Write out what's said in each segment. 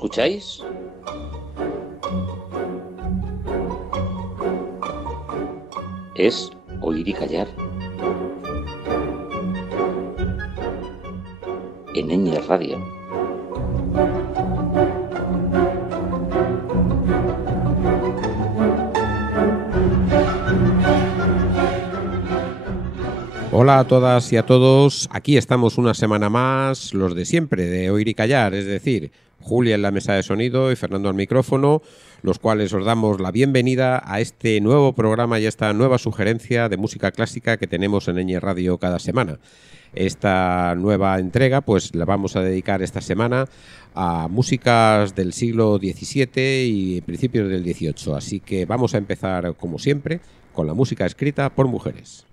escucháis? Es Oír y Callar. En Ñ Radio. Hola a todas y a todos, aquí estamos una semana más, los de siempre, de Oír y Callar, es decir, Julia en la mesa de sonido y Fernando al micrófono, los cuales os damos la bienvenida a este nuevo programa y a esta nueva sugerencia de música clásica que tenemos en Ñ Radio cada semana. Esta nueva entrega pues la vamos a dedicar esta semana a músicas del siglo XVII y principios del XVIII, así que vamos a empezar como siempre con la música escrita por mujeres.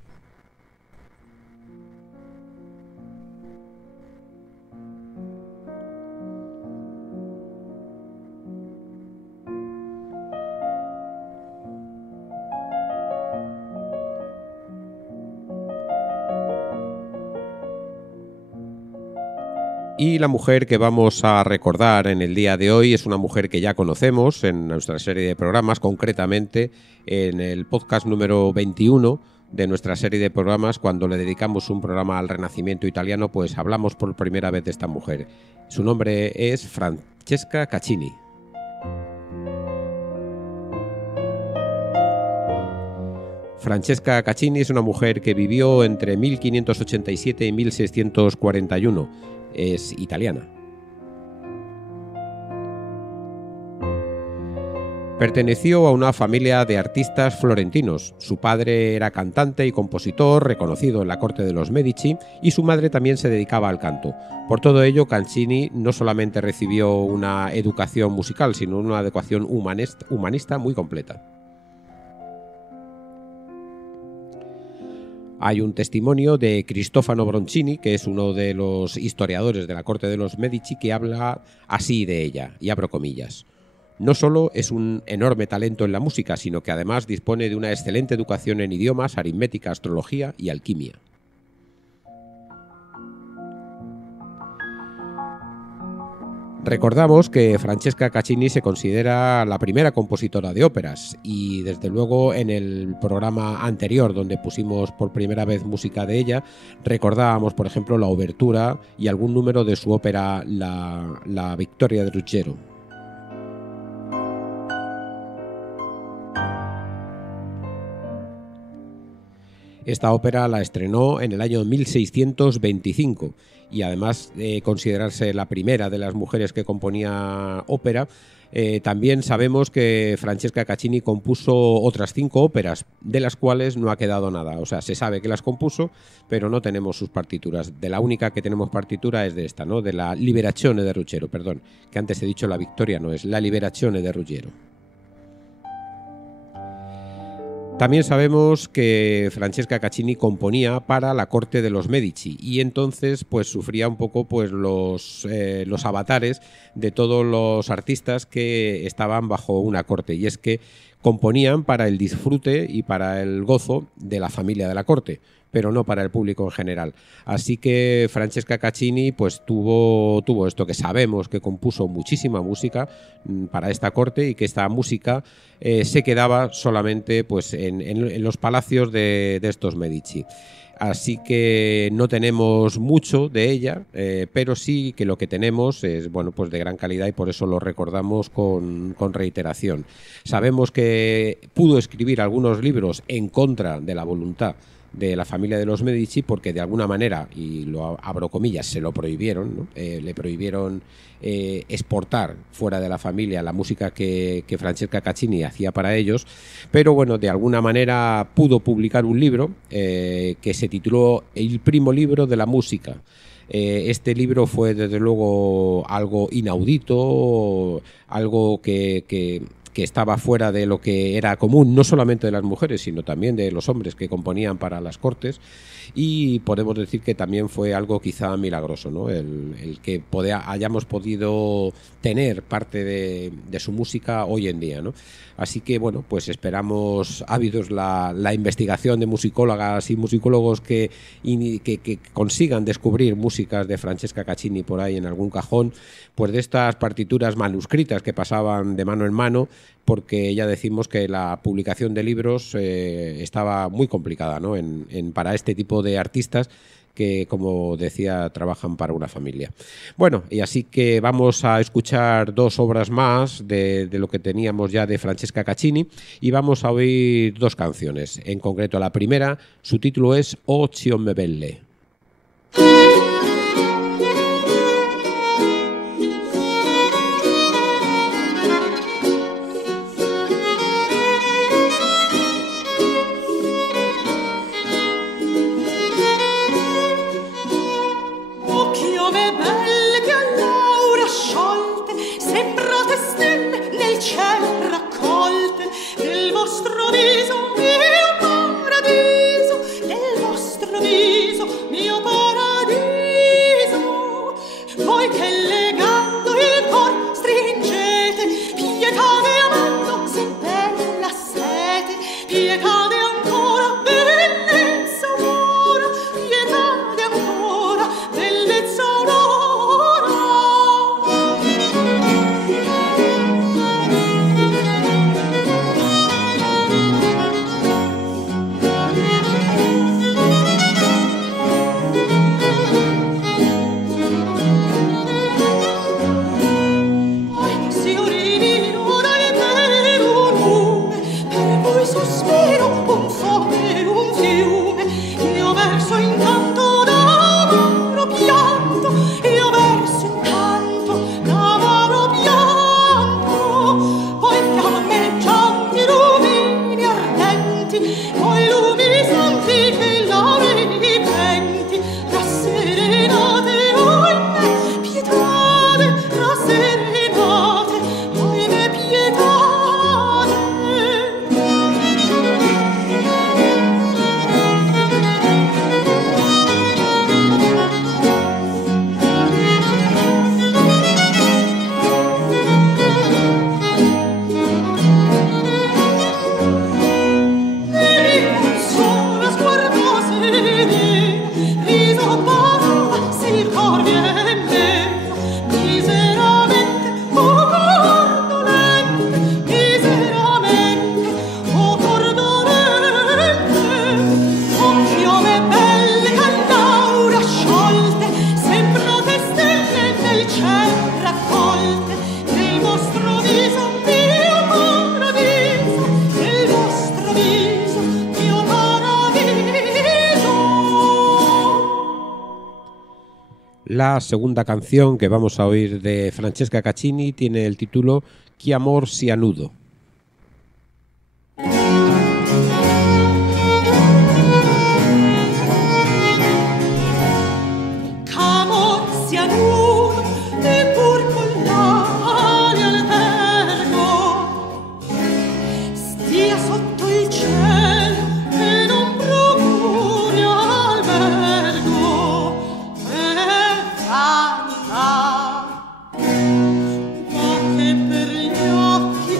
Y la mujer que vamos a recordar en el día de hoy es una mujer que ya conocemos en nuestra serie de programas, concretamente en el podcast número 21 de nuestra serie de programas. Cuando le dedicamos un programa al Renacimiento italiano, pues hablamos por primera vez de esta mujer. Su nombre es Francesca Caccini. Francesca Caccini es una mujer que vivió entre 1587 y 1641. Es italiana. Perteneció a una familia de artistas florentinos. Su padre era cantante y compositor reconocido en la corte de los Medici y su madre también se dedicaba al canto. Por todo ello, Caccini no solamente recibió una educación musical, sino una educación humanista muy completa. Hay un testimonio de Cristofano Broncini, que es uno de los historiadores de la corte de los Medici, que habla así de ella, y abro comillas. No solo es un enorme talento en la música, sino que además dispone de una excelente educación en idiomas, aritmética, astrología y alquimia. Recordamos que Francesca Caccini se considera la primera compositora de óperas y desde luego en el programa anterior donde pusimos por primera vez música de ella recordábamos por ejemplo la obertura y algún número de su ópera La Victoria de Ruggiero. Esta ópera la estrenó en el año 1625 y además de considerarse la primera de las mujeres que componía ópera, también sabemos que Francesca Caccini compuso otras 5 óperas, de las cuales no ha quedado nada. O sea, se sabe que las compuso, pero no tenemos sus partituras. De la única que tenemos partitura es de esta, ¿no? De la Liberazione de Ruggiero, perdón, que antes he dicho la Victoria, no es la Liberazione de Ruggiero. También sabemos que Francesca Caccini componía para la corte de los Medici y entonces pues sufría un poco pues los avatares de todos los artistas que estaban bajo una corte, y es que componían para el disfrute y para el gozo de la familia de la corte, pero no para el público en general. Así que Francesca Caccini pues tuvo esto, que sabemos que compuso muchísima música para esta corte y que esta música se quedaba solamente pues en los palacios de estos Medici. Así que no tenemos mucho de ella, pero sí que lo que tenemos es bueno, pues de gran calidad y por eso lo recordamos con reiteración. Sabemos que pudo escribir algunos libros en contra de la voluntad de la familia de los Medici porque de alguna manera, y lo abro comillas, se lo prohibieron, ¿no? Le prohibieron exportar fuera de la familia la música que Francesca Caccini hacía para ellos, pero bueno, de alguna manera pudo publicar un libro que se tituló El primo libro de la música. Este libro fue desde luego algo inaudito, algo que que estaba fuera de lo que era común, no solamente de las mujeres, sino también de los hombres que componían para las cortes, y podemos decir que también fue algo quizá milagroso, ¿no? El que hayamos podido tener parte de su música hoy en día, ¿no? Así que, bueno, pues esperamos ávidos la investigación de musicólogas y musicólogos que consigan descubrir músicas de Francesca Caccini por ahí en algún cajón, pues de estas partituras manuscritas que pasaban de mano en mano, porque ya decimos que la publicación de libros estaba muy complicada, ¿no? Para este tipo de artistas que, como decía, trabajan para una familia. Bueno, y así que vamos a escuchar dos obras más de lo que teníamos ya de Francesca Caccini, y vamos a oír dos canciones. En concreto, la primera, su título es O Ciome Belle. La segunda canción que vamos a oír de Francesca Caccini tiene el título Chi amor sia nudo. Per gli occhi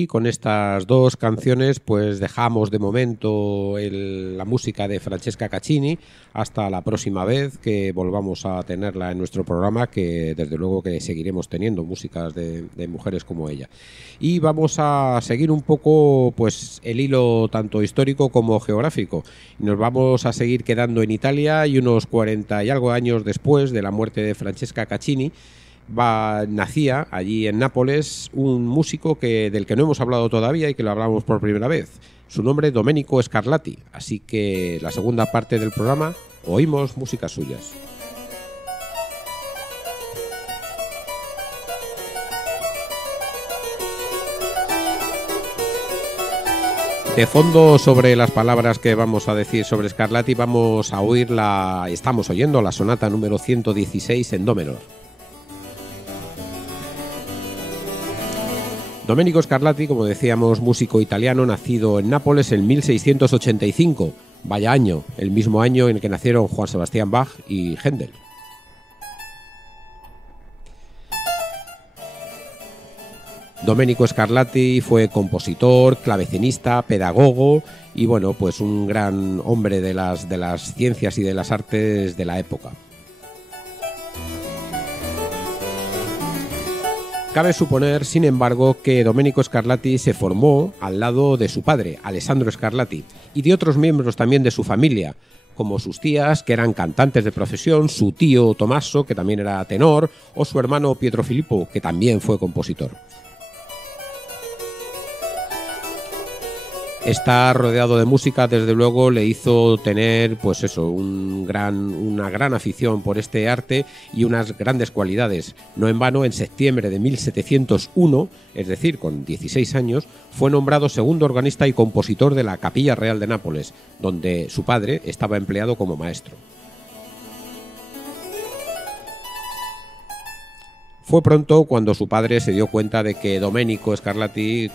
Y con estas dos canciones pues dejamos de momento la música de Francesca Caccini hasta la próxima vez que volvamos a tenerla en nuestro programa, que desde luego que seguiremos teniendo músicas de mujeres como ella. Y vamos a seguir un poco pues el hilo tanto histórico como geográfico. Nos vamos a seguir quedando en Italia y unos 40 y algo años después de la muerte de Francesca Caccini nacía allí en Nápoles un músico del que no hemos hablado todavía y que lo hablamos por primera vez. Su nombre, Domenico Scarlatti. Así que la segunda parte del programa oímos músicas suyas. De fondo, sobre las palabras que vamos a decir sobre Scarlatti, estamos oyendo la sonata número 116 en do menor. Domenico Scarlatti, como decíamos, músico italiano, nacido en Nápoles en 1685. Vaya año, el mismo año en el que nacieron Juan Sebastián Bach y Händel. Domenico Scarlatti fue compositor, clavecinista, pedagogo y bueno, pues un gran hombre de las ciencias y de las artes de la época. Cabe suponer, sin embargo, que Domenico Scarlatti se formó al lado de su padre, Alessandro Scarlatti, y de otros miembros también de su familia, como sus tías, que eran cantantes de profesión, su tío Tommaso, que también era tenor, o su hermano Pietro Filippo, que también fue compositor. Estar rodeado de música, desde luego, le hizo tener, pues eso, una gran afición por este arte y unas grandes cualidades. No en vano, en septiembre de 1701, es decir, con 16 años, fue nombrado segundo organista y compositor de la Capilla Real de Nápoles, donde su padre estaba empleado como maestro. Fue pronto cuando su padre se dio cuenta de que Domenico Scarlatti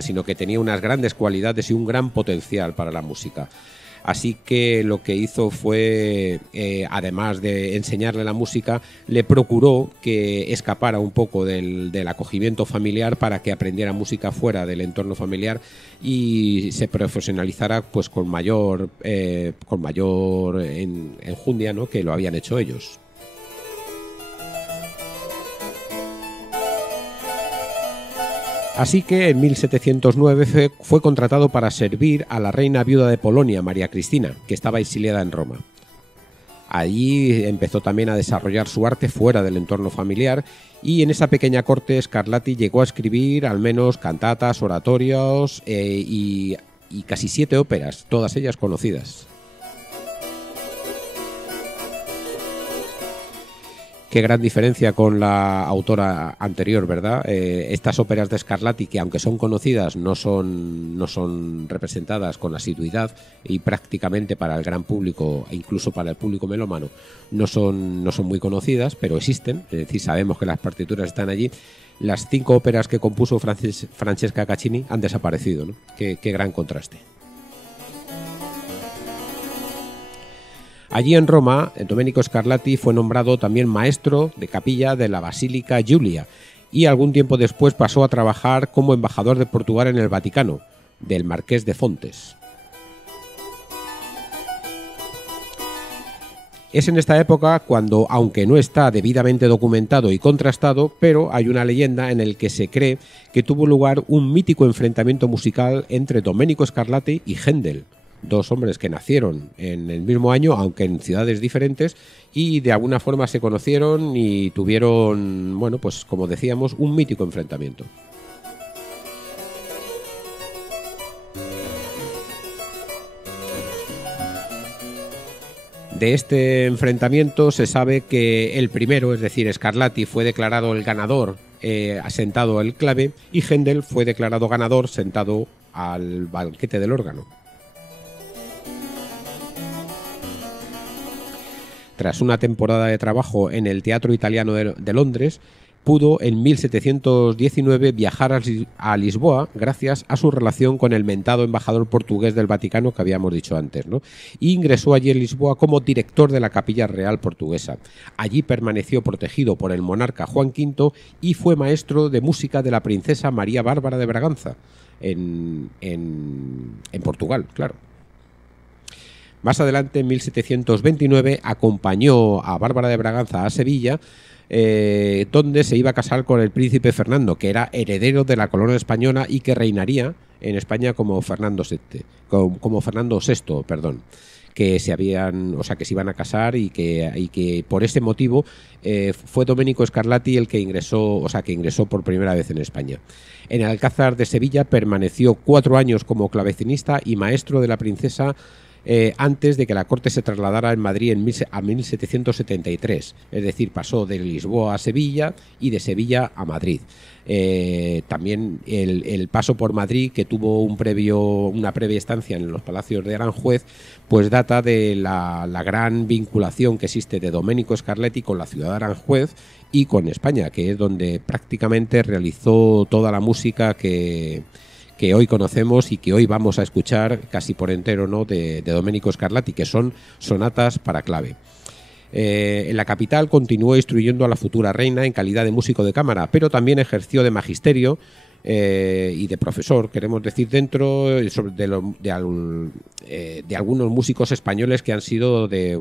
sino que tenía unas grandes cualidades y un gran potencial para la música. Así que lo que hizo fue, además de enseñarle la música, le procuró que escapara un poco del acogimiento familiar para que aprendiera música fuera del entorno familiar y se profesionalizara pues con mayor enjundia, ¿no?, que lo habían hecho ellos. Así que en 1709 fue contratado para servir a la reina viuda de Polonia, María Cristina, que estaba exiliada en Roma. Allí empezó también a desarrollar su arte fuera del entorno familiar y en esa pequeña corte Scarlatti llegó a escribir al menos cantatas, oratorios y casi 7 óperas, todas ellas conocidas. Qué gran diferencia con la autora anterior, ¿verdad? Estas óperas de Scarlatti, que aunque son conocidas, no son representadas con asiduidad y prácticamente para el gran público e incluso para el público melómano no son muy conocidas, pero existen, es decir, sabemos que las partituras están allí. Las 5 óperas que compuso Francesca Caccini han desaparecido, ¿no? Qué gran contraste. Allí en Roma, Domenico Scarlatti fue nombrado también maestro de capilla de la Basílica Giulia y algún tiempo después pasó a trabajar como embajador de Portugal en el Vaticano, del Marqués de Fontes. Es en esta época cuando, aunque no está debidamente documentado y contrastado, pero hay una leyenda en la que se cree que tuvo lugar un mítico enfrentamiento musical entre Domenico Scarlatti y Händel, dos hombres que nacieron en el mismo año, aunque en ciudades diferentes, y de alguna forma se conocieron y tuvieron, bueno, pues como decíamos, un mítico enfrentamiento. De este enfrentamiento se sabe que el primero, es decir, Scarlatti, fue declarado el ganador sentado al clave y Händel fue declarado ganador sentado al banquete del órgano. Tras una temporada de trabajo en el Teatro Italiano de Londres, pudo en 1719 viajar a Lisboa gracias a su relación con el mentado embajador portugués del Vaticano que habíamos dicho antes, ¿no? Y ingresó allí en Lisboa como director de la Capilla Real Portuguesa. Allí permaneció protegido por el monarca Juan V y fue maestro de música de la princesa María Bárbara de Braganza en Portugal, claro. Más adelante, en 1729, acompañó a Bárbara de Braganza a Sevilla, donde se iba a casar con el príncipe Fernando, que era heredero de la corona española y que reinaría en España como Fernando VI, perdón, que se iban a casar y que por ese motivo fue Domenico Scarlatti el que ingresó por primera vez en España. En el Alcázar de Sevilla permaneció 4 años como clavecinista y maestro de la princesa antes de que la corte se trasladara en Madrid a 1773. Es decir, pasó de Lisboa a Sevilla y de Sevilla a Madrid. También el paso por Madrid, que tuvo una previa estancia en los palacios de Aranjuez, pues data de la gran vinculación que existe de Domenico Scarlatti con la ciudad de Aranjuez y con España, que es donde prácticamente realizó toda la música que hoy conocemos y que hoy vamos a escuchar casi por entero, ¿no?, de Domenico Scarlatti, que son sonatas para clave. En la capital continuó instruyendo a la futura reina en calidad de músico de cámara, pero también ejerció de magisterio y de profesor, queremos decir, dentro de algunos músicos españoles que han sido de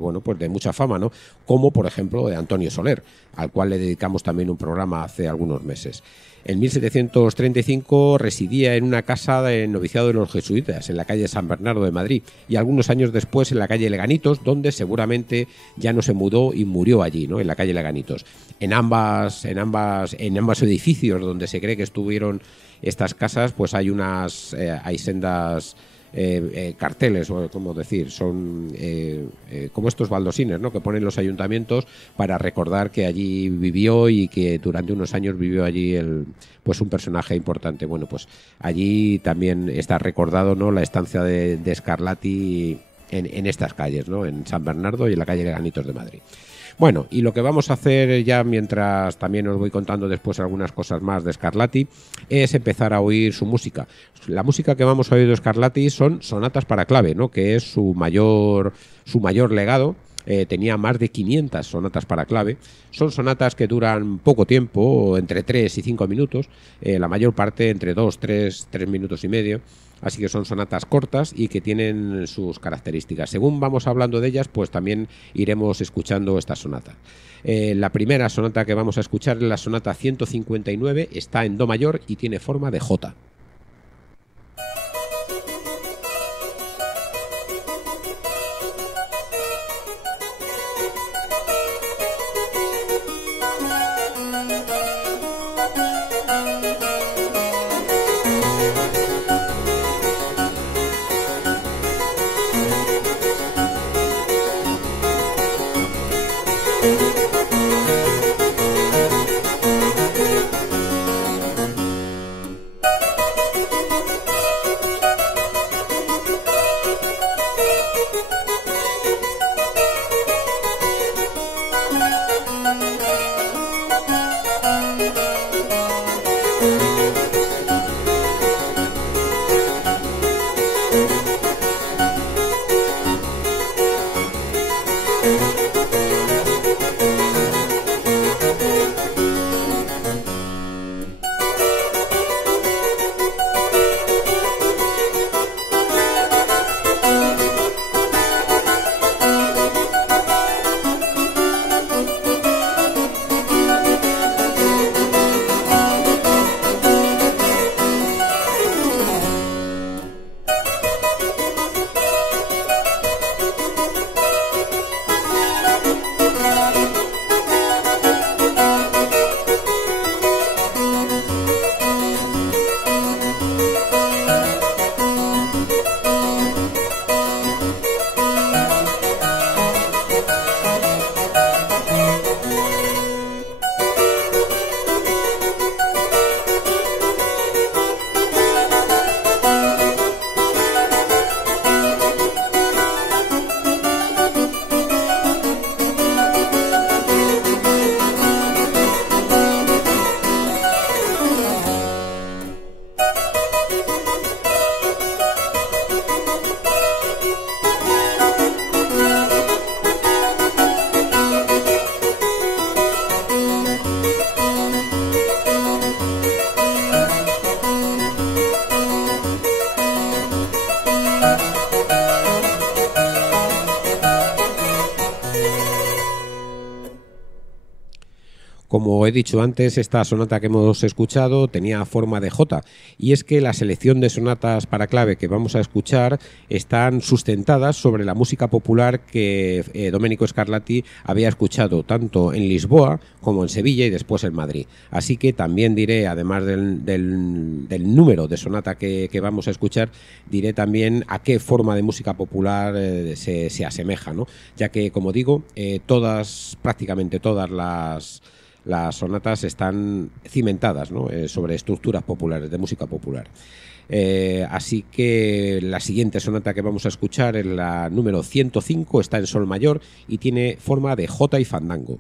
mucha fama, ¿no?, como por ejemplo de Antonio Soler, al cual le dedicamos también un programa hace algunos meses. En 1735 residía en una casa de noviciado de los jesuitas en la calle San Bernardo de Madrid y algunos años después en la calle Leganitos, donde seguramente ya no se mudó y murió allí, ¿no?, en la calle Leganitos. En ambos edificios donde se cree que estuvieron estas casas, pues hay sendas carteles, o como decir, son como estos baldosines, ¿no?, que ponen los ayuntamientos para recordar que allí vivió y que durante unos años vivió allí un personaje importante. Bueno, pues allí también está recordado, ¿no?, la estancia de Scarlatti en estas calles, ¿no?, en San Bernardo y en la calle Leganitos de Madrid. Bueno, y lo que vamos a hacer ya, mientras también os voy contando después algunas cosas más de Scarlatti, es empezar a oír su música. La música que vamos a oír de Scarlatti son sonatas para clave, ¿no?, que es su mayor legado. Tenía más de 500 sonatas para clave. Son sonatas que duran poco tiempo, entre 3 y 5 minutos, la mayor parte entre 2, 3 minutos y medio. Así que son sonatas cortas y que tienen sus características. Según vamos hablando de ellas, pues también iremos escuchando estas sonatas. La primera sonata que vamos a escuchar es la sonata 159, está en Do mayor y tiene forma de J. Como he dicho antes, esta sonata que hemos escuchado tenía forma de J, y es que la selección de sonatas para clave que vamos a escuchar están sustentadas sobre la música popular que Domenico Scarlatti había escuchado tanto en Lisboa como en Sevilla y después en Madrid. Así que también diré, además del número de sonata que vamos a escuchar, diré también a qué forma de música popular se asemeja, ¿no? Ya que, como digo, prácticamente todas las sonatas están cimentadas, ¿no? Sobre estructuras populares, de música popular. Así que la siguiente sonata que vamos a escuchar es la número 105, está en sol mayor y tiene forma de jota y fandango.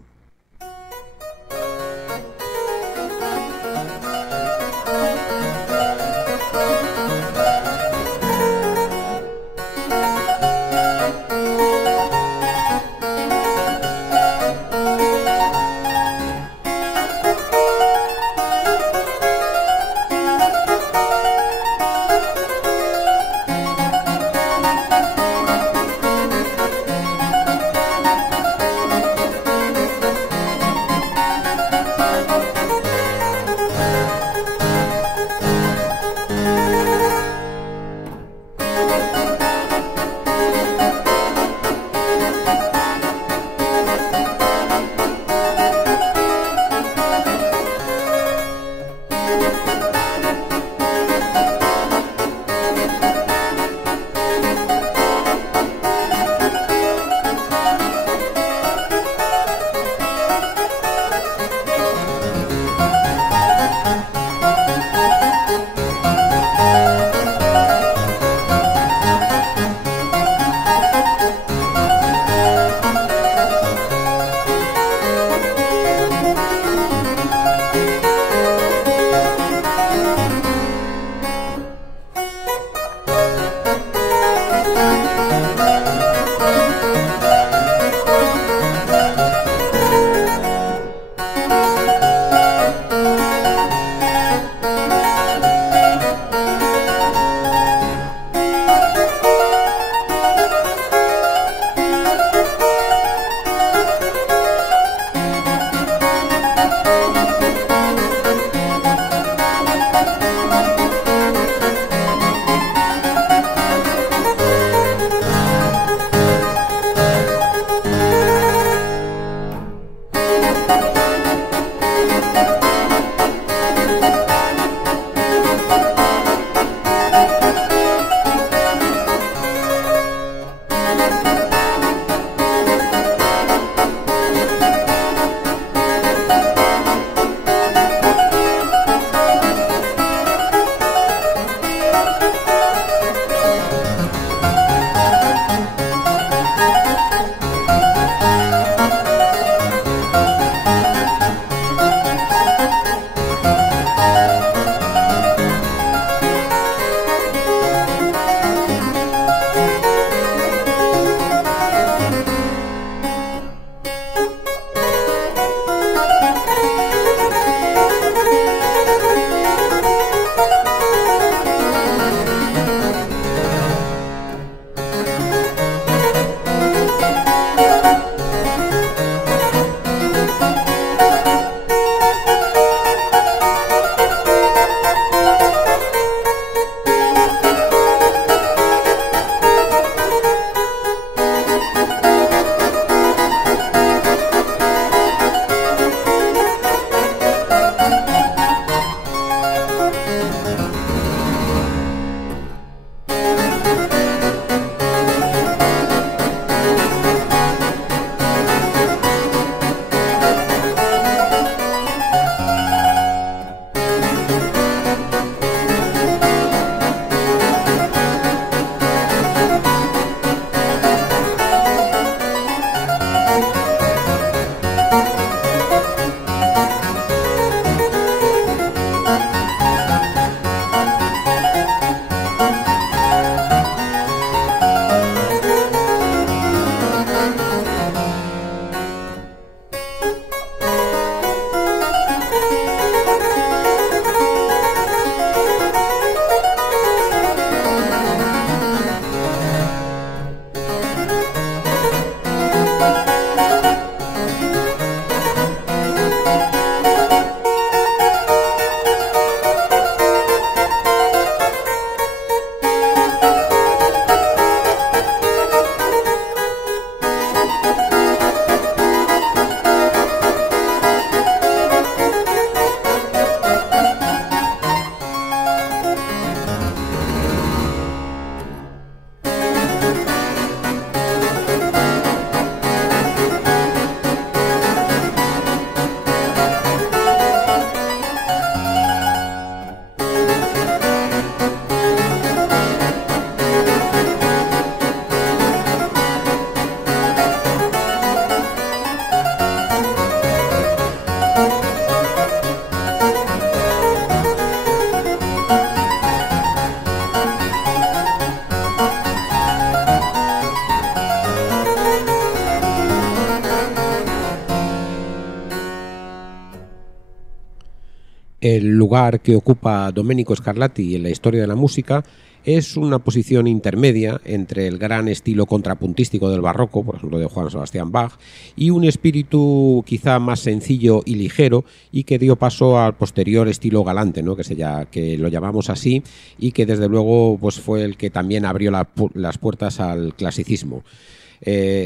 El lugar que ocupa Domenico Scarlatti en la historia de la música es una posición intermedia entre el gran estilo contrapuntístico del barroco, por ejemplo de Johann Sebastian Bach, y un espíritu quizá más sencillo y ligero, y que dio paso al posterior estilo galante, ¿no? que lo llamamos así, y que desde luego pues fue el que también abrió las puertas al clasicismo.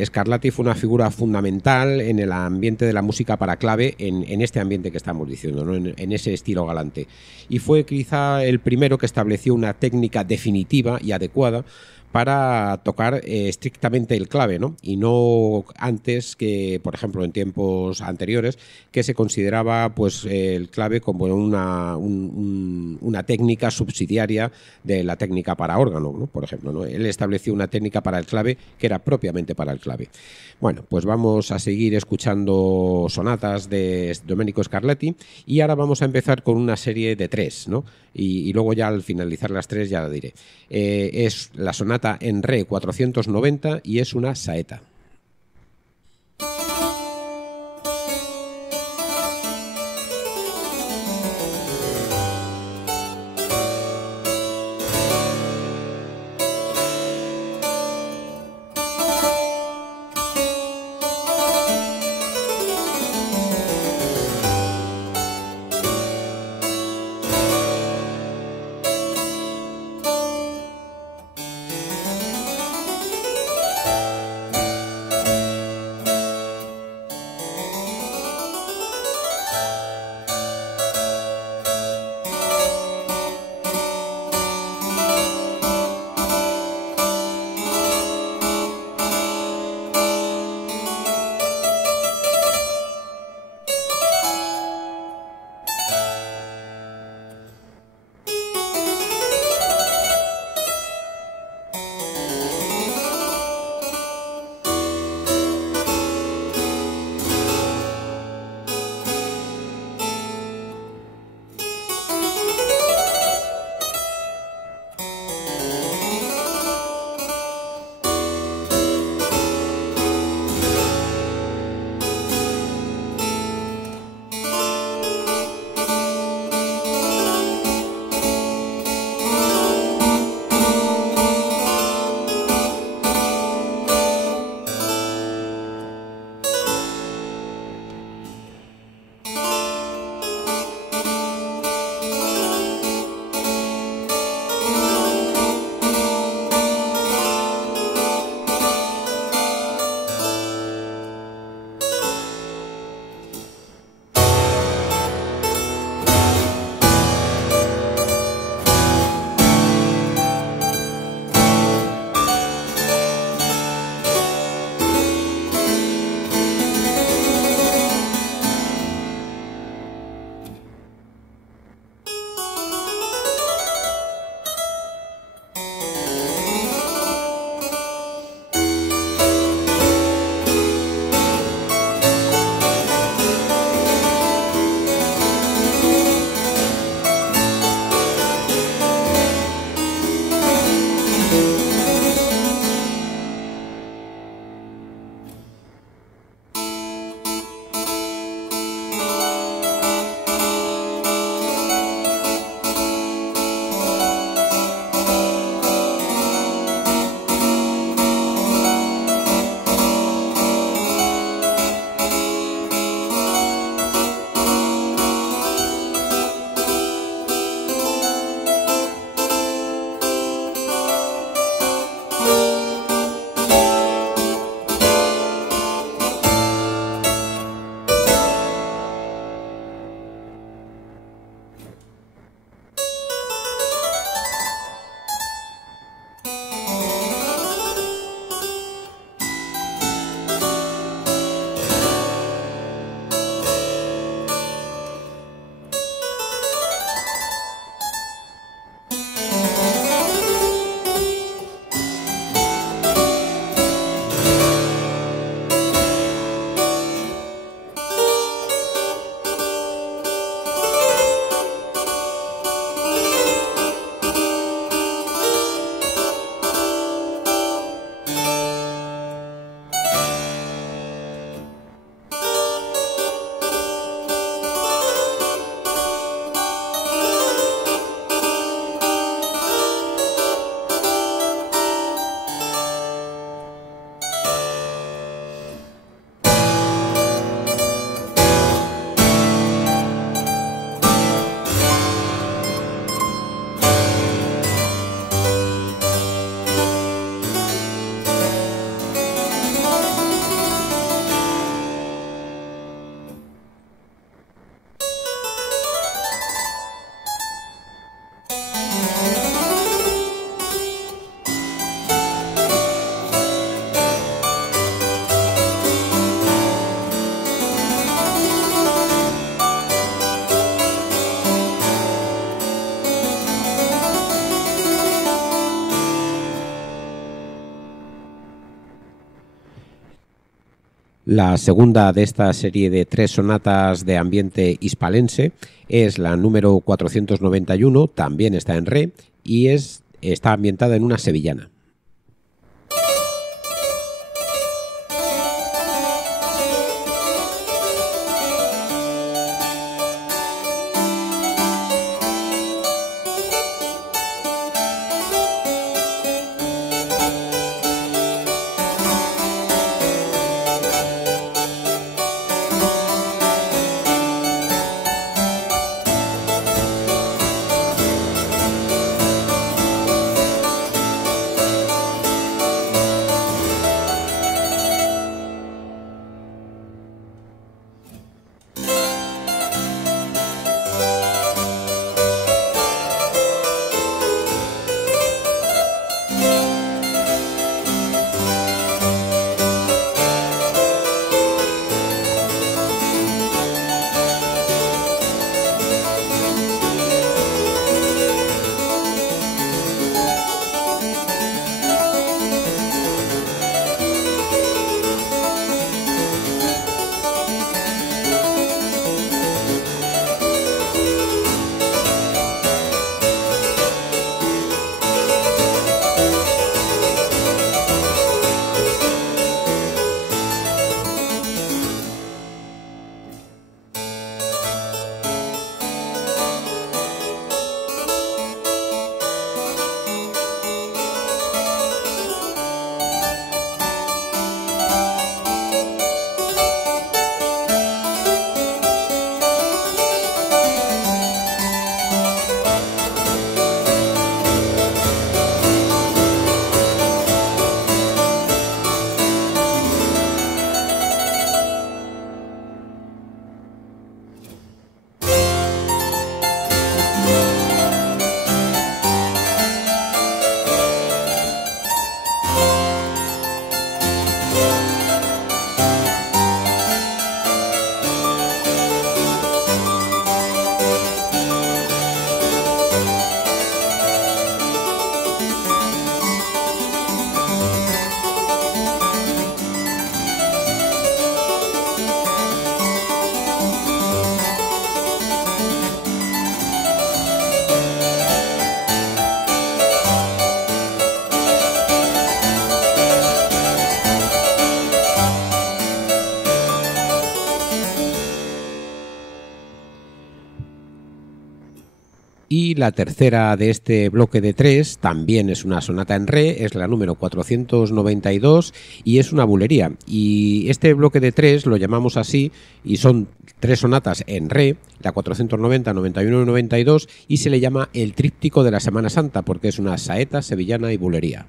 Scarlatti fue una figura fundamental en el ambiente de la música para clave, en este ambiente que estamos diciendo, ¿no? en ese estilo galante. Y fue quizá el primero que estableció una técnica definitiva y adecuada para tocar estrictamente el clave, ¿no? Y no antes que, por ejemplo, en tiempos anteriores, que se consideraba pues el clave como una técnica subsidiaria de la técnica para órgano, ¿no? Por ejemplo, ¿no? Él estableció una técnica para el clave que era propiamente para el clave. Bueno, pues vamos a seguir escuchando sonatas de Domenico Scarlatti, y ahora vamos a empezar con una serie de 3, ¿no? Y luego ya al finalizar las 3 ya la diré. Es la sonata en re 490 y es una saeta. La segunda de esta serie de 3 sonatas de ambiente hispalense es la número 491, también está en re y está ambientada en una sevillana. Y la tercera de este bloque de 3 también es una sonata en re, es la número 492 y es una bulería. Y este bloque de 3 lo llamamos así y son 3 sonatas en re, la 490, 91 y 92, y se le llama el tríptico de la Semana Santa porque es una saeta, sevillana y bulería.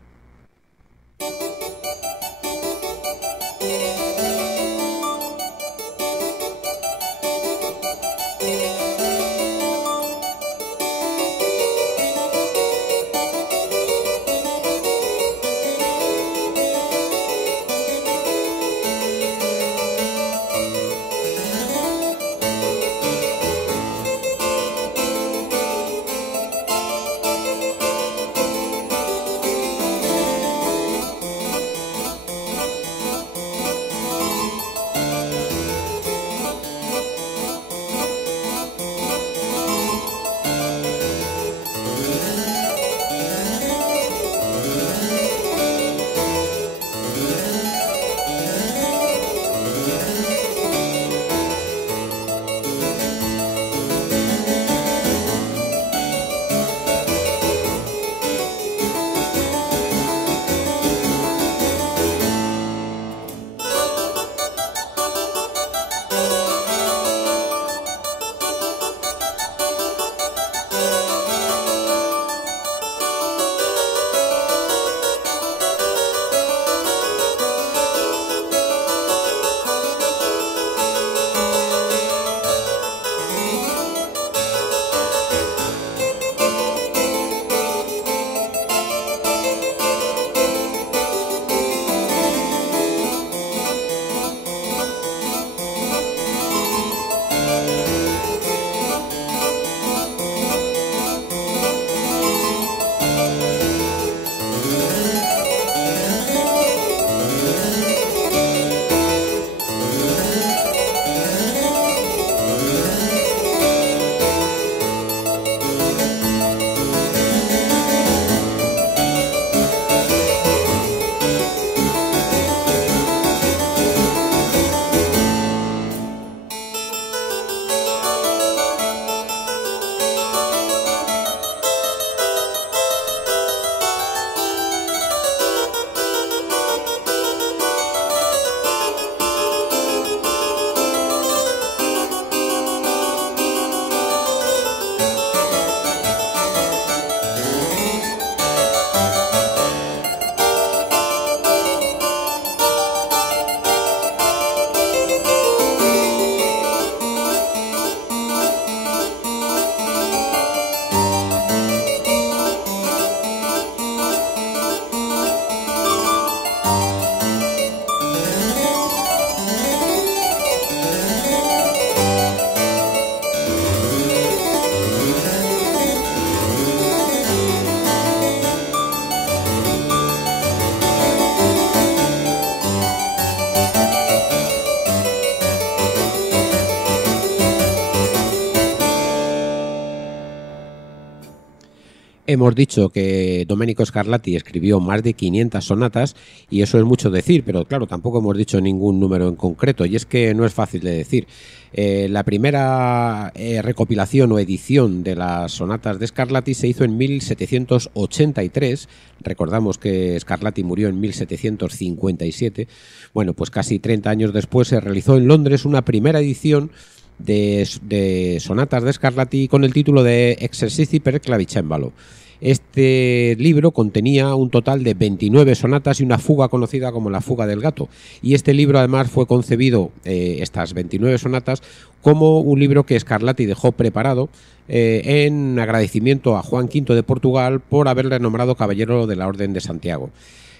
Hemos dicho que Domenico Scarlatti escribió más de 500 sonatas y eso es mucho decir, pero claro, tampoco hemos dicho ningún número en concreto y es que no es fácil de decir. La primera recopilación o edición de las sonatas de Scarlatti se hizo en 1783. Recordamos que Scarlatti murió en 1757. Bueno, pues casi 30 años después se realizó en Londres una primera edición de sonatas de Scarlatti con el título de Exercizi per clavicembalo. Este libro contenía un total de 29 sonatas y una fuga conocida como la fuga del gato. Y este libro además fue concebido, estas 29 sonatas, como un libro que Scarlatti dejó preparado en agradecimiento a Juan V de Portugal por haberle nombrado caballero de la Orden de Santiago.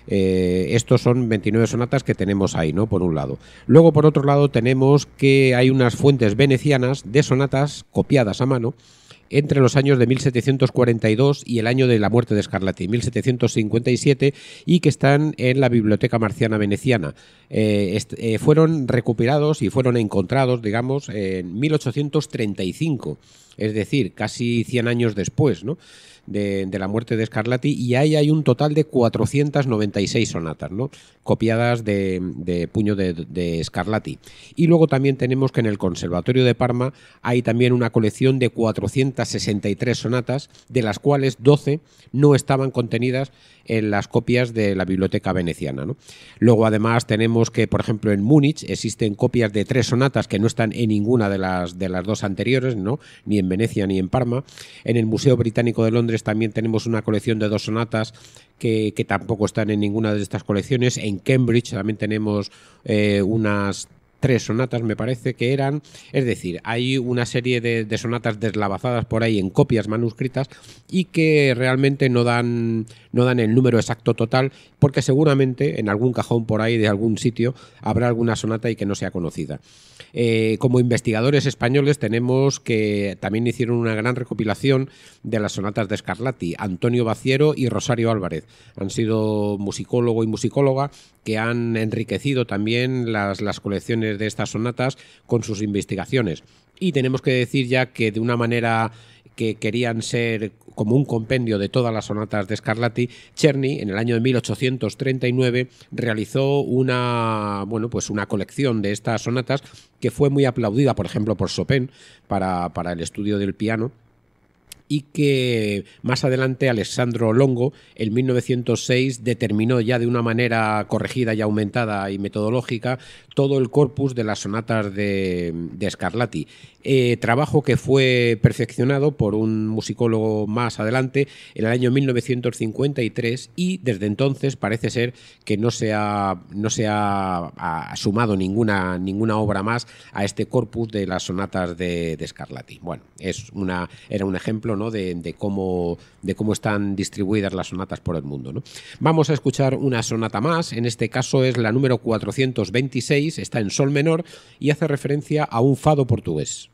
Estos son 29 sonatas que tenemos ahí, ¿no? Por un lado. Luego, por otro lado, tenemos que hay unas fuentes venecianas de sonatas copiadas a mano entre los años de 1742 y el año de la muerte de Scarlatti, 1757, y que están en la Biblioteca Marciana Veneciana. Fueron recopilados y fueron encontrados, digamos, en 1835, es decir, casi 100 años después, ¿no?, de la muerte de Scarlatti, y ahí hay un total de 496 sonatas, ¿no?, copiadas de puño de Scarlatti. Y luego también tenemos que en el Conservatorio de Parma hay también una colección de 463 sonatas, de las cuales 12 no estaban contenidas en las copias de la Biblioteca Veneciana, ¿no? Luego además tenemos que, por ejemplo, en Múnich existen copias de 3 sonatas que no están en ninguna de las dos anteriores, ¿no?, ni en Venecia ni en Parma. En el Museo Británico de Londres también tenemos una colección de 2 sonatas que tampoco están en ninguna de estas colecciones. En Cambridge también tenemos unas 3 sonatas, me parece que eran. Es decir, hay una serie de sonatas deslavazadas por ahí en copias manuscritas y que realmente no dan el número exacto total, porque seguramente en algún cajón por ahí de algún sitio habrá alguna sonata y que no sea conocida. Como investigadores españoles tenemos que también hicieron una gran recopilación de las sonatas de Scarlatti, Antonio Baciero y Rosario Álvarez. Han sido musicólogo y musicóloga que han enriquecido también las colecciones de estas sonatas con sus investigaciones. Y tenemos que decir ya que de una manera que querían ser como un compendio de todas las sonatas de Scarlatti, Czerny, en el año de 1839, realizó una colección de estas sonatas que fue muy aplaudida, por ejemplo, por Chopin para el estudio del piano, y que más adelante Alessandro Longo, en 1906, determinó ya de una manera corregida y aumentada y metodológica todo el corpus de las sonatas de Scarlatti. Trabajo que fue perfeccionado por un musicólogo más adelante en el año 1953, y desde entonces parece ser que no se ha sumado ninguna obra más a este corpus de las sonatas de Scarlatti. Bueno, era un ejemplo, ¿no?, de cómo están distribuidas las sonatas por el mundo, ¿no? Vamos a escuchar una sonata más. En este caso es la número 426, está en sol menor y hace referencia a un fado portugués.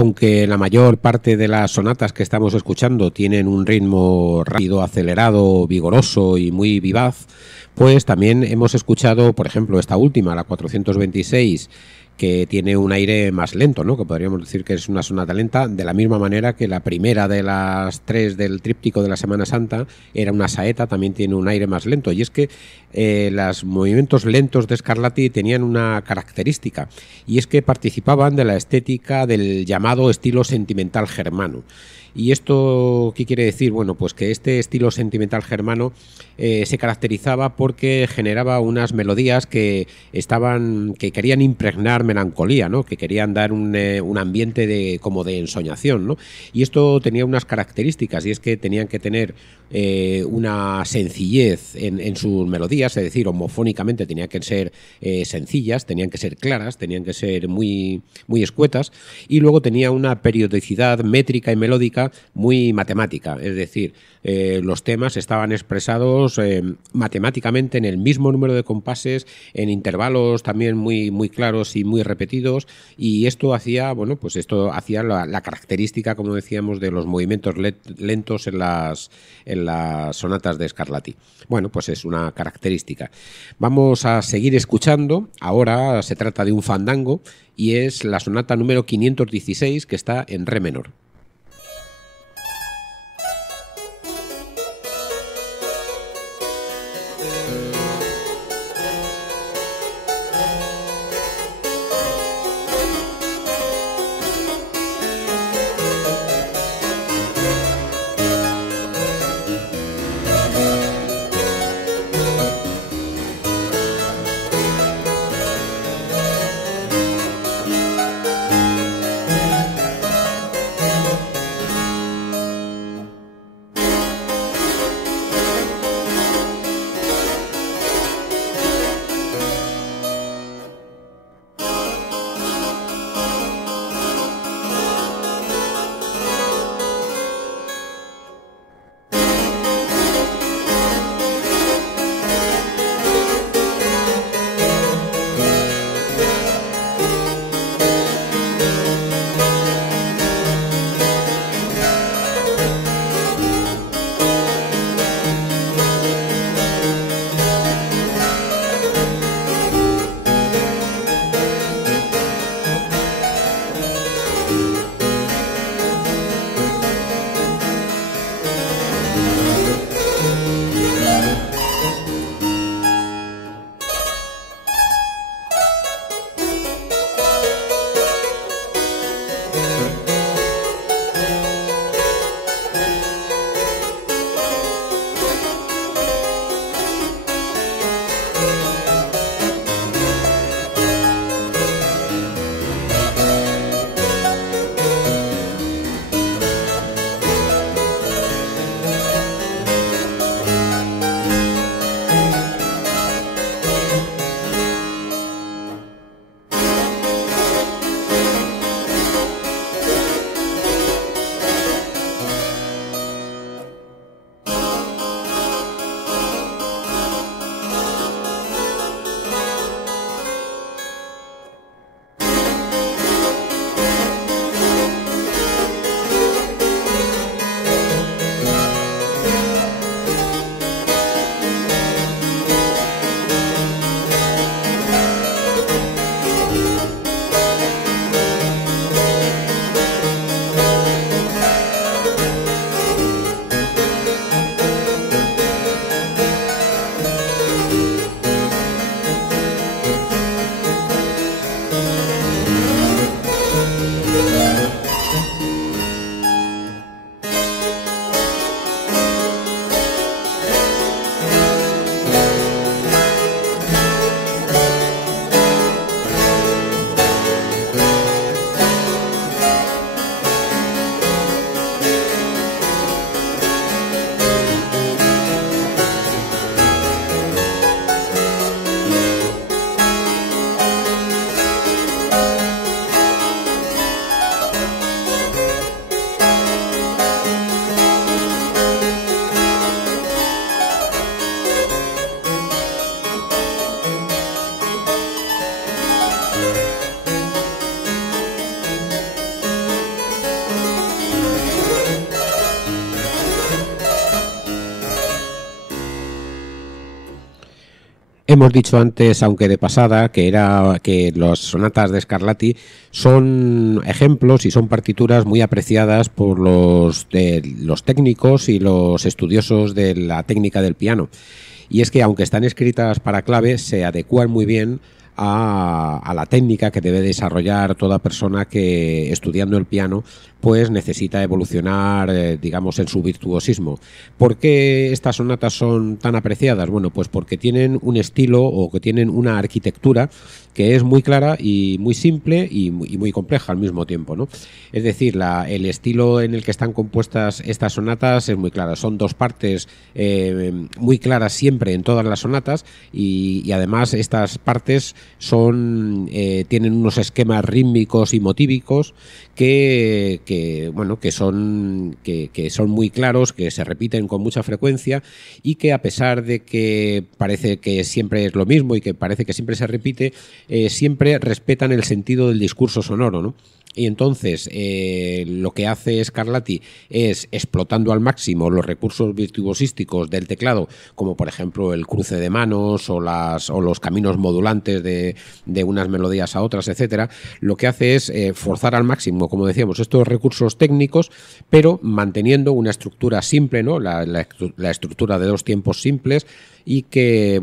aunque la mayor parte de las sonatas que estamos escuchando tienen un ritmo rápido, acelerado, vigoroso y muy vivaz, pues también hemos escuchado, por ejemplo, esta última, la 426, que tiene un aire más lento, ¿no? Que podríamos decir que es una sonata lenta, de la misma manera que la primera de las 3 del tríptico de la Semana Santa era una saeta, también tiene un aire más lento. Y es que los movimientos lentos de Scarlatti tenían una característica, y es que participaban de la estética del llamado estilo sentimental germano. ¿Y esto qué quiere decir? Bueno, pues que este estilo sentimental germano se caracterizaba porque generaba unas melodías que querían impregnar melancolía, ¿no? Que querían dar un ambiente como de ensoñación, ¿no? Y esto tenía unas características, y es que tenían que tener una sencillez en sus melodías, es decir, homofónicamente tenían que ser sencillas, tenían que ser claras, tenían que ser muy, muy escuetas, y luego tenía una periodicidad métrica y melódica muy matemática, es decir, los temas estaban expresados matemáticamente en el mismo número de compases, en intervalos también muy, muy claros y muy repetidos, y esto hacía, bueno, pues esto hacía la característica, como decíamos, de los movimientos lentos en las sonatas de Scarlatti. Bueno, pues es una característica. Vamos a seguir escuchando. Ahora se trata de un fandango y es la sonata número 516, que está en re menor. Hemos dicho antes, aunque de pasada, que las sonatas de Scarlatti son ejemplos y son partituras muy apreciadas por los técnicos y los estudiosos de la técnica del piano. Y es que, aunque están escritas para clave, se adecúan muy bien a la técnica que debe desarrollar toda persona que, estudiando el piano, pues necesita evolucionar, digamos, en su virtuosismo. ¿Por qué estas sonatas son tan apreciadas? Bueno, pues porque tienen un estilo o que tienen una arquitectura que es muy clara y muy simple y muy compleja al mismo tiempo, ¿no? Es decir, el estilo en el que están compuestas estas sonatas es muy clara. Son dos partes muy claras siempre en todas las sonatas y además estas partes tienen unos esquemas rítmicos y motívicos que son muy claros, que se repiten con mucha frecuencia y que, a pesar de que parece que siempre es lo mismo y que parece que siempre se repite, siempre respetan el sentido del discurso sonoro, ¿no? Y entonces lo que hace Scarlatti es, explotando al máximo los recursos virtuosísticos del teclado, como por ejemplo el cruce de manos o los caminos modulantes de unas melodías a otras, etcétera, lo que hace es forzar al máximo, como decíamos, estos recursos técnicos, pero manteniendo una estructura simple, ¿no? La estructura de dos tiempos simples, y que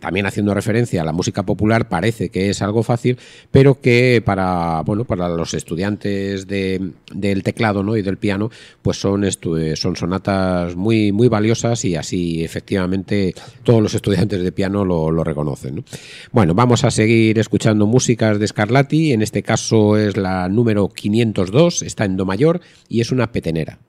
también, haciendo referencia a la música popular, parece que es algo fácil, pero que para los estudiantes del teclado, ¿no? y del piano, pues son sonatas muy, muy valiosas, y así efectivamente todos los estudiantes de piano lo reconocen, ¿no? Bueno, vamos a seguir escuchando músicas de Scarlatti. En este caso es la número 502, está en do mayor y es una petenera.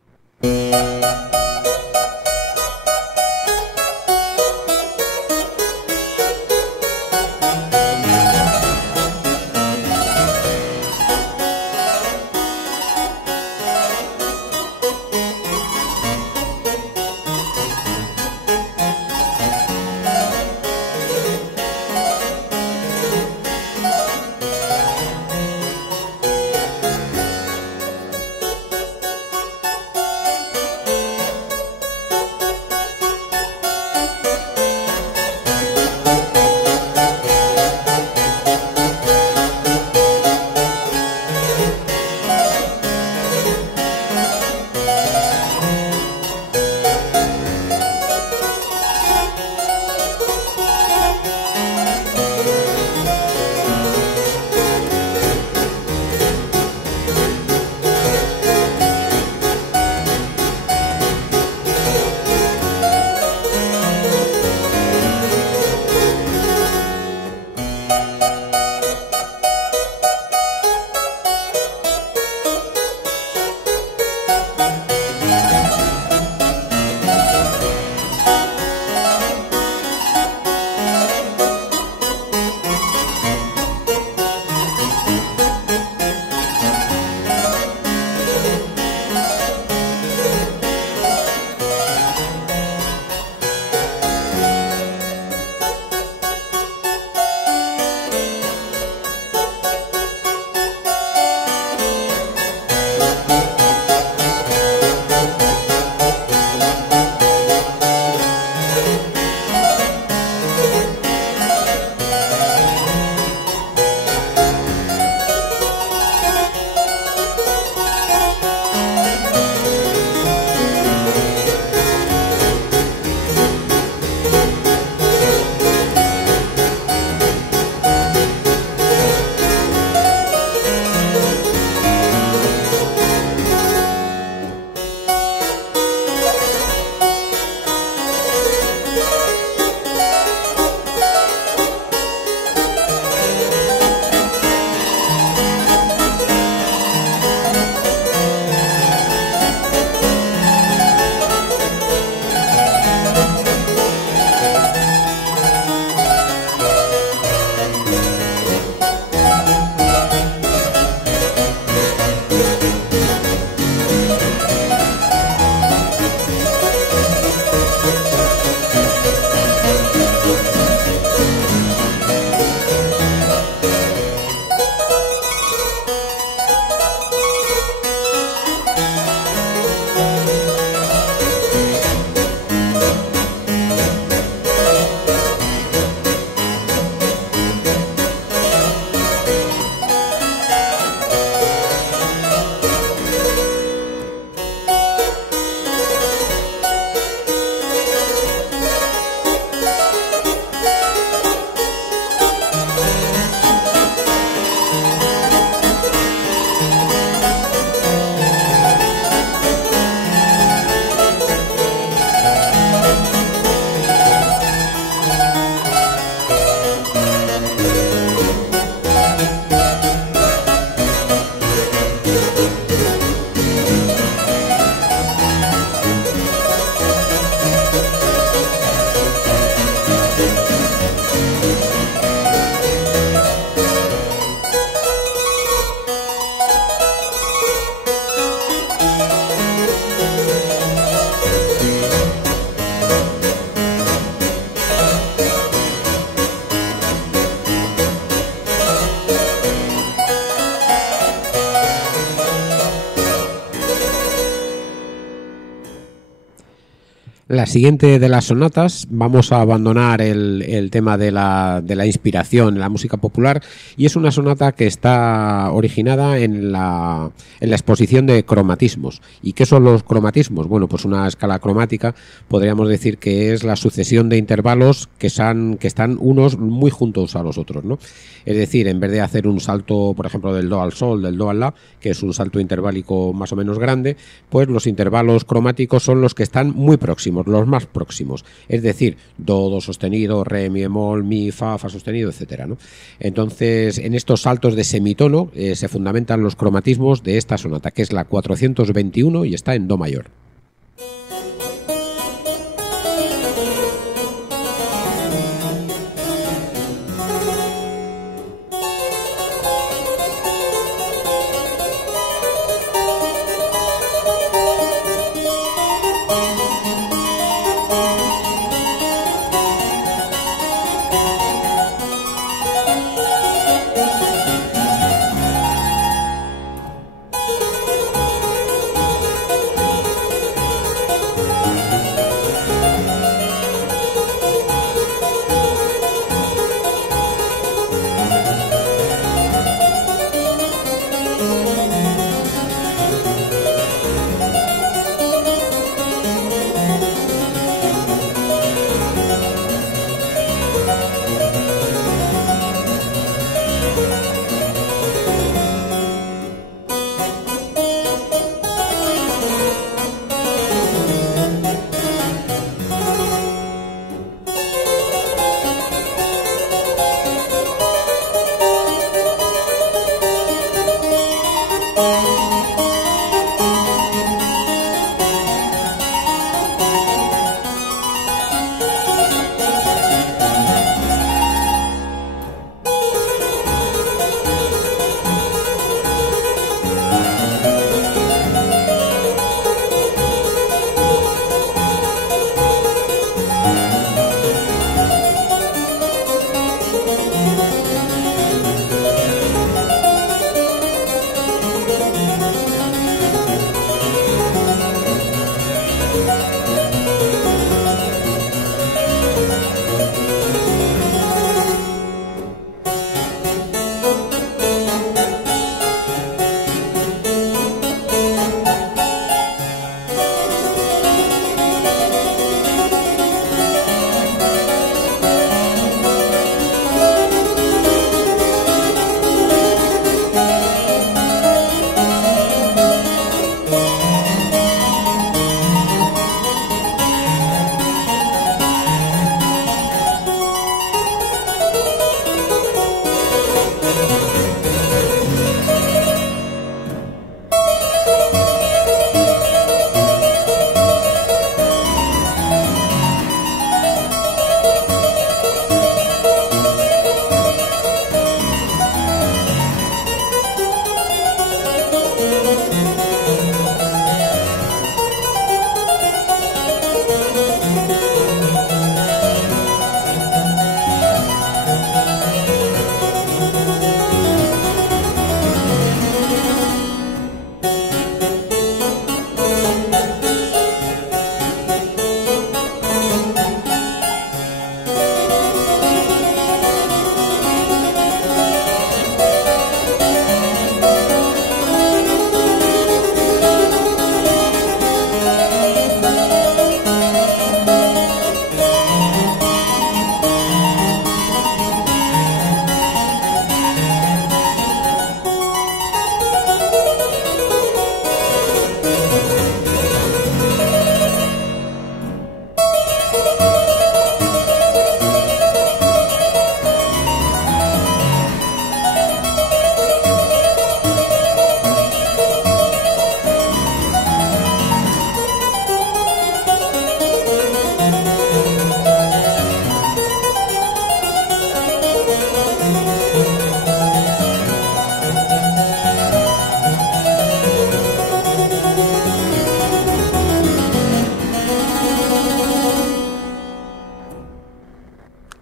La siguiente de las sonatas, vamos a abandonar el tema de la inspiración en la música popular, y es una sonata que está originada en la exposición de cromatismos. ¿Y qué son los cromatismos? Bueno, pues una escala cromática podríamos decir que es la sucesión de intervalos que están unos muy juntos a los otros, ¿no? Es decir, en vez de hacer un salto, por ejemplo, del do al sol, del do al la, que es un salto interválico más o menos grande, pues los intervalos cromáticos son los que están muy próximos, los más próximos, es decir, do sostenido, re, mi bemol, mi, fa sostenido, etcétera, ¿no? Entonces, en estos saltos de semitono se fundamentan los cromatismos de esta sonata, que es la 421 y está en do mayor.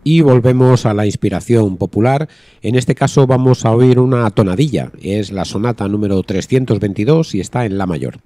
Y volvemos a la inspiración popular. En este caso vamos a oír una tonadilla. Es la sonata número 322 y está en la mayor.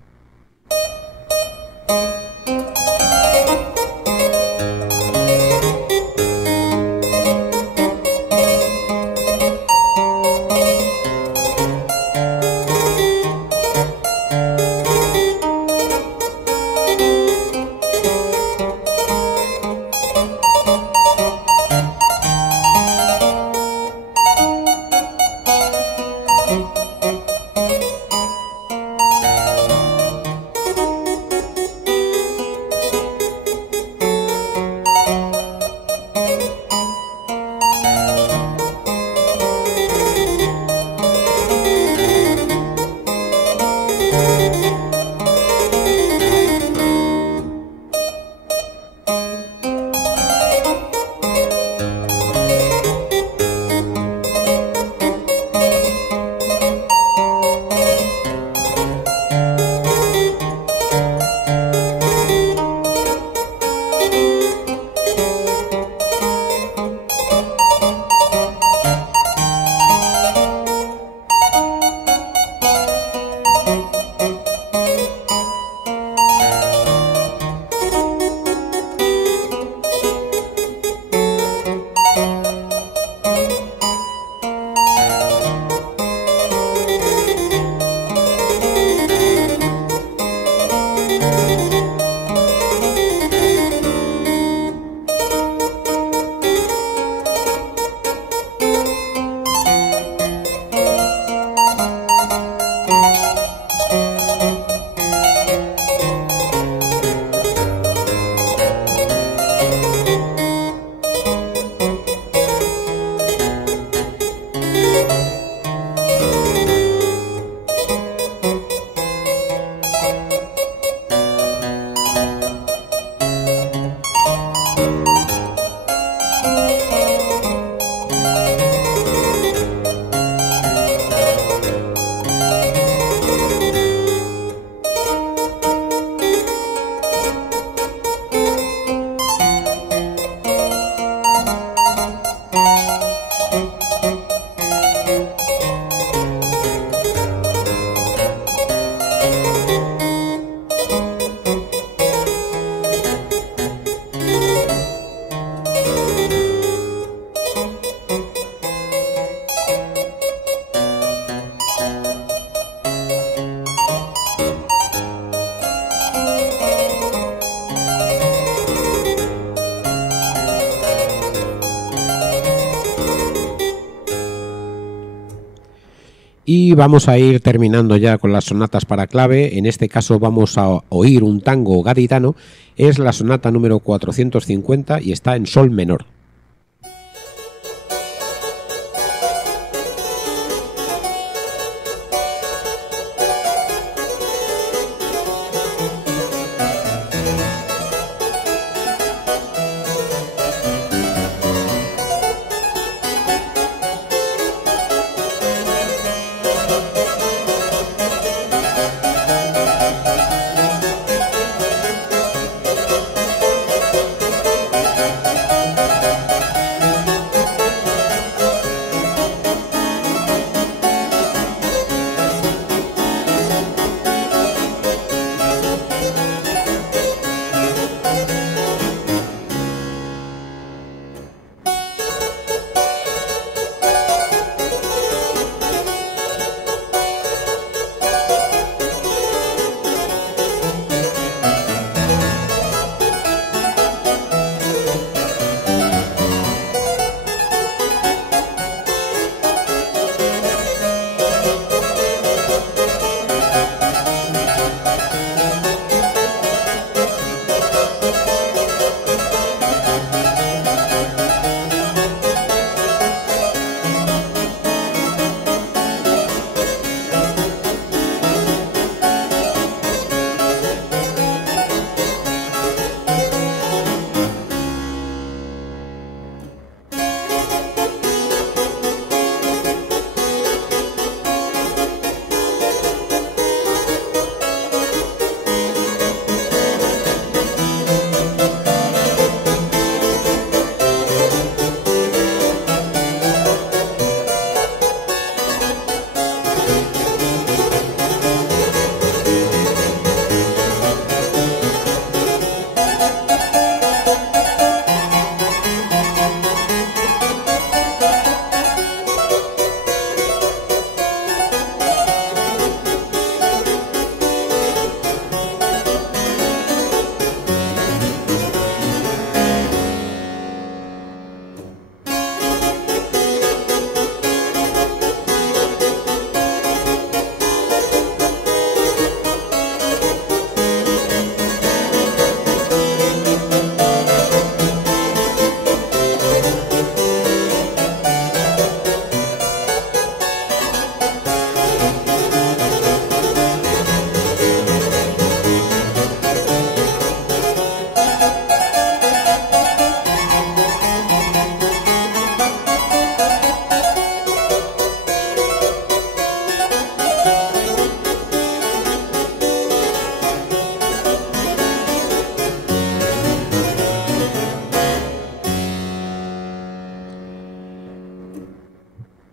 Y vamos a ir terminando ya con las sonatas para clave. En este caso vamos a oír un tango gaditano. Es la sonata número 450 y está en sol menor.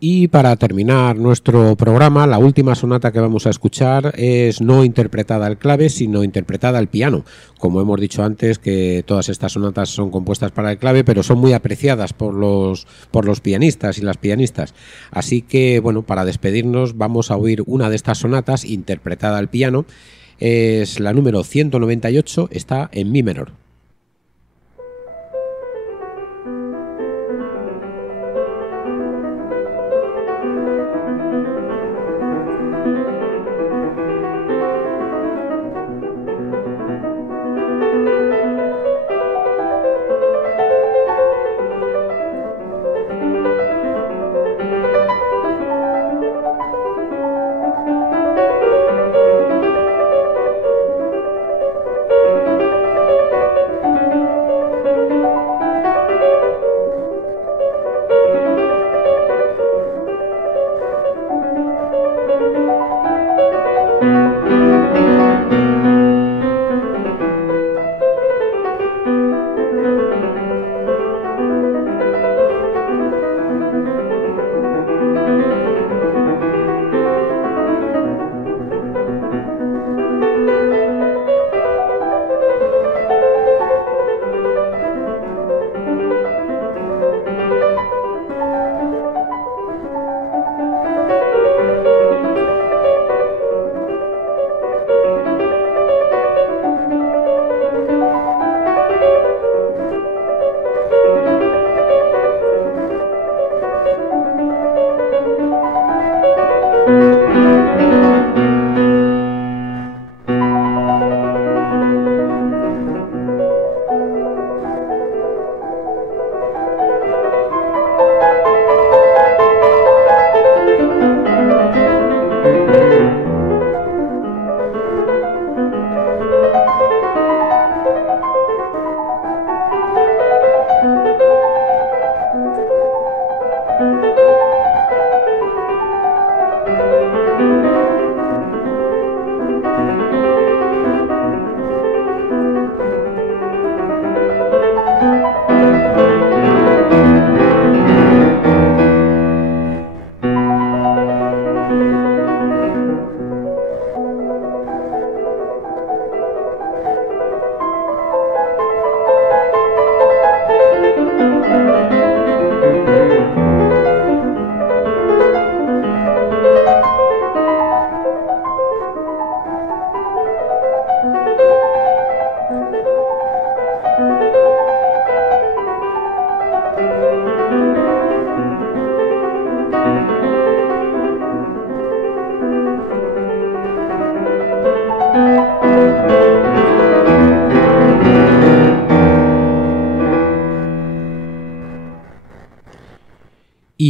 Y para terminar nuestro programa, la última sonata que vamos a escuchar es no interpretada al clave, sino interpretada al piano. Como hemos dicho antes, que todas estas sonatas son compuestas para el clave, pero son muy apreciadas por los pianistas y las pianistas. Así que, bueno, para despedirnos vamos a oír una de estas sonatas interpretada al piano. Es la número 198, está en mi menor.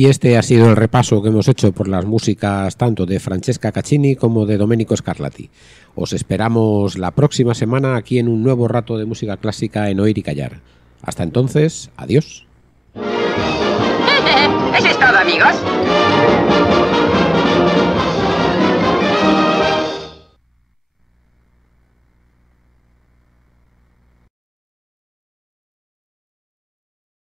Y este ha sido el repaso que hemos hecho por las músicas tanto de Francesca Caccini como de Domenico Scarlatti. Os esperamos la próxima semana aquí en un nuevo rato de música clásica en Oír y Callar. Hasta entonces, adiós. Eso es todo, amigos.